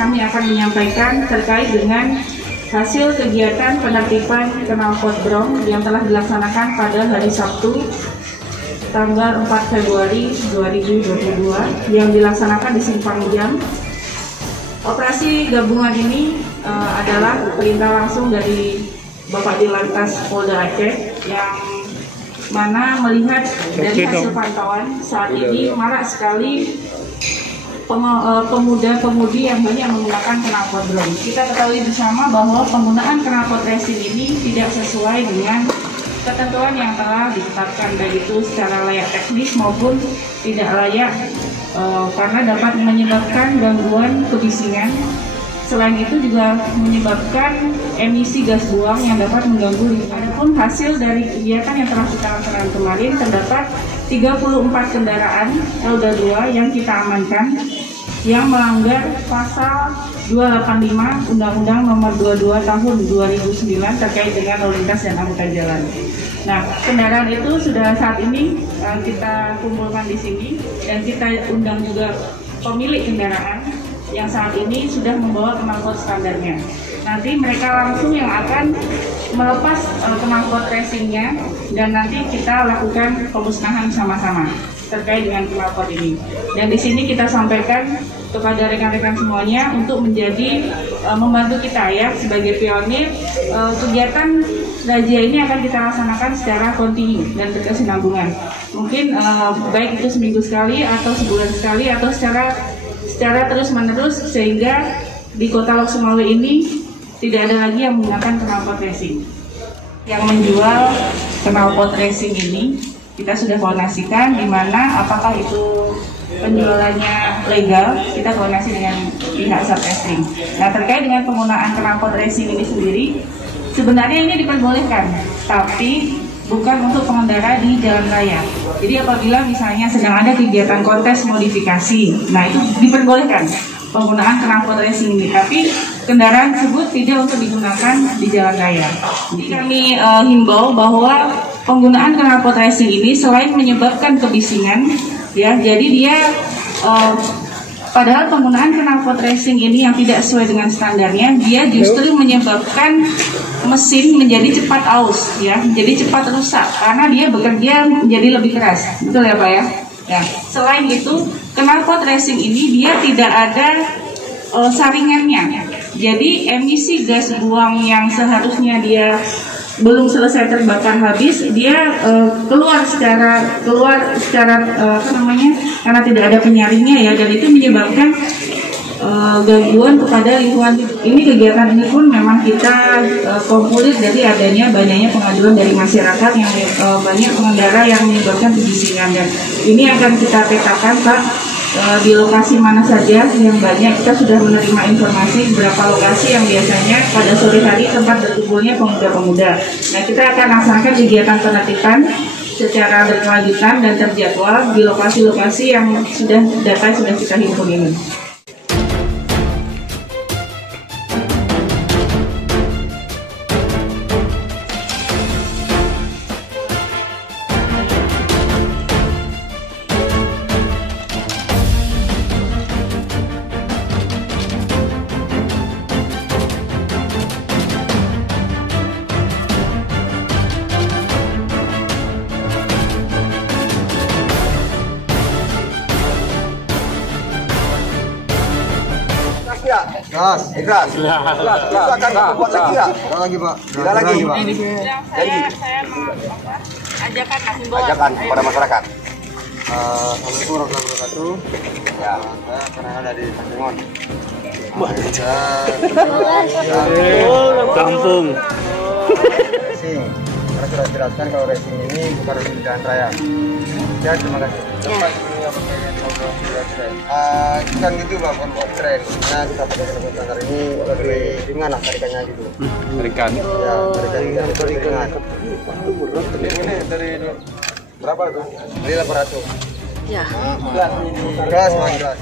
kami akan menyampaikan terkait dengan hasil kegiatan penertiban knalpot Brom yang telah dilaksanakan pada hari Sabtu tanggal 4 Februari 2022 yang dilaksanakan di Simpang Jam. Operasi gabungan ini adalah perintah langsung dari Bapak Dirlantas Polda Aceh yang mana melihat dari hasil pantauan saat ini marak sekali pemuda-pemudi yang banyak menggunakan knalpot Brom. Kita ketahui bersama bahwa penggunaan knalpot racing ini tidak sesuai dengan ketentuan yang telah ditetapkan, baik itu secara layak teknis maupun tidak layak karena dapat menyebabkan gangguan kebisingan. Selain itu juga menyebabkan emisi gas buang yang dapat mengganggu lingkungan. Adapun hasil dari kegiatan yang telah kita laksanakan kemarin terdapat 34 kendaraan Roda 2 yang kita amankan yang melanggar pasal 285 Undang-Undang Nomor 22 Tahun 2009 terkait dengan lalu lintas dan angkutan jalan. Nah, kendaraan itu sudah saat ini kita kumpulkan di sini dan kita undang juga pemilik kendaraan yang saat ini sudah membawa knalpot standarnya. Nanti mereka langsung yang akan melepas knalpot racingnya dan nanti kita lakukan pemusnahan sama-sama terkait dengan knalpot ini. Dan di sini kita sampaikan kepada rekan-rekan semuanya untuk menjadi membantu kita ya sebagai pionir. Kegiatan razia ini akan kita laksanakan secara kontinu dan berkesinambungan. Mungkin baik itu seminggu sekali atau sebulan sekali atau secara terus-menerus sehingga di Kota Lok Sumawe ini tidak ada lagi yang menggunakan knalpot racing. Yang menjual knalpot racing ini kita sudah koordinasikan di mana apakah itu penjualannya legal, kita koordinasi dengan pihak Satreskrim. Nah, terkait dengan penggunaan knalpot racing ini sendiri, sebenarnya ini diperbolehkan, tapi bukan untuk pengendara di jalan raya. Jadi apabila misalnya sedang ada kegiatan kontes modifikasi, nah itu diperbolehkan penggunaan knalpot racing ini, tapi kendaraan tersebut tidak untuk digunakan di jalan raya. Jadi kami himbau bahwa penggunaan knalpot racing ini selain menyebabkan kebisingan, ya, jadi dia padahal penggunaan knalpot racing ini yang tidak sesuai dengan standarnya, dia justru menyebabkan mesin menjadi cepat aus, ya, menjadi cepat rusak karena dia bekerja menjadi lebih keras, betul ya Pak ya? Ya. Selain itu, knalpot racing ini dia tidak ada saringannya, jadi emisi gas buang yang seharusnya dia belum selesai terbakar habis, dia keluar secara karena tidak ada penyaringnya ya, dan itu menyebabkan gangguan kepada lingkungan. Ini kegiatan ini pun memang kita formulir dari banyaknya pengaduan dari masyarakat yang banyak pengendara yang menyebabkan kebisingan, dan ini akan kita petakan Pak di lokasi mana saja yang banyak. Kita sudah menerima informasi beberapa lokasi yang biasanya pada sore hari tempat berkumpulnya pemuda-pemuda. Nah, kita akan laksanakan kegiatan penertiban secara berkelanjutan dan terjadwal di lokasi-lokasi yang data sudah kita himpun ini. Gas, ikhlas. Akan buat lagi ya? Lagi Pak. Tidak lagi. Saya mau ajakan kepada masyarakat. Assalamualaikum warahmatullahi wabarakatuh. Ya, saya Fernanda dari Tanjungan. Kampung. Racing. Karena sudah jelaskan kalau racing ini bukan racing di jalan raya. Ya, terima kasih. Bukan gitu Pak, bukan buat tren. Nah, kita pakai telepon standar ini lebih ringan lah tarikannya gitu. Tarikan. Ya, tarikan lebih ringan. ini dari berapa itu? Dari 800. Ya. Gas, gas.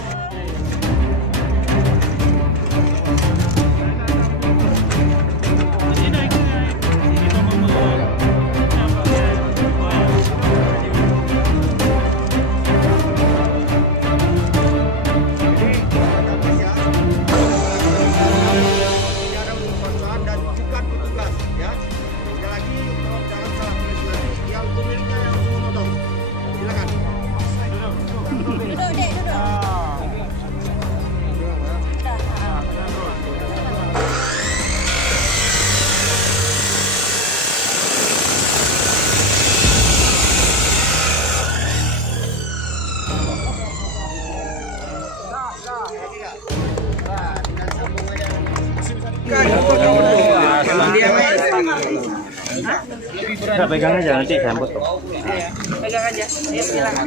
Nggak pegang aja nanti saya foto. Iya, pegang aja. Ayo silakan.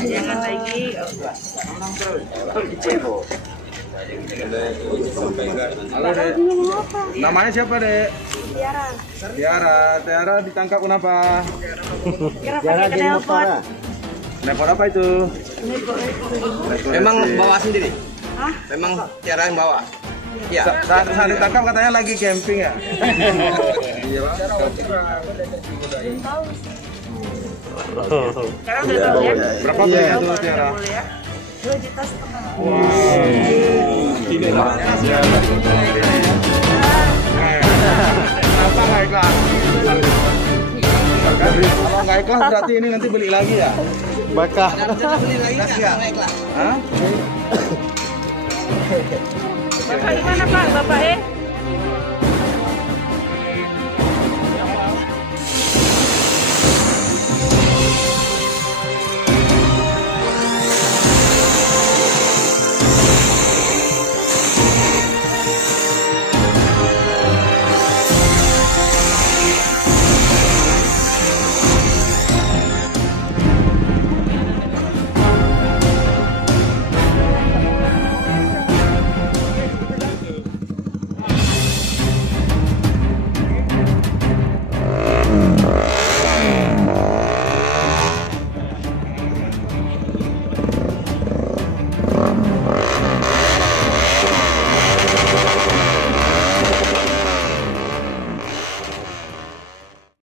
Jangan lagi. Halo Dek. Namanya siapa Dek? Tiara. Tiara. Tiara ditangkap kenapa? Tiara pakai telepon. Telepon apa itu? Memang bawa sendiri? Hah? Memang Tiara yang bawa? Iya. Saat ditangkap katanya lagi camping ya? Iya Pak. Belum tahu. Sekarang udah tahu ya. Berapa belinya tuh Tiara? Boleh ya. 2,5 juta. Kenapa nggak ikhlas? Kalau nggak ikhlas berarti ini nanti beli lagi ya? Bakal. Beli lagi nggak? Hah? Bapak di mana Pak? Bapak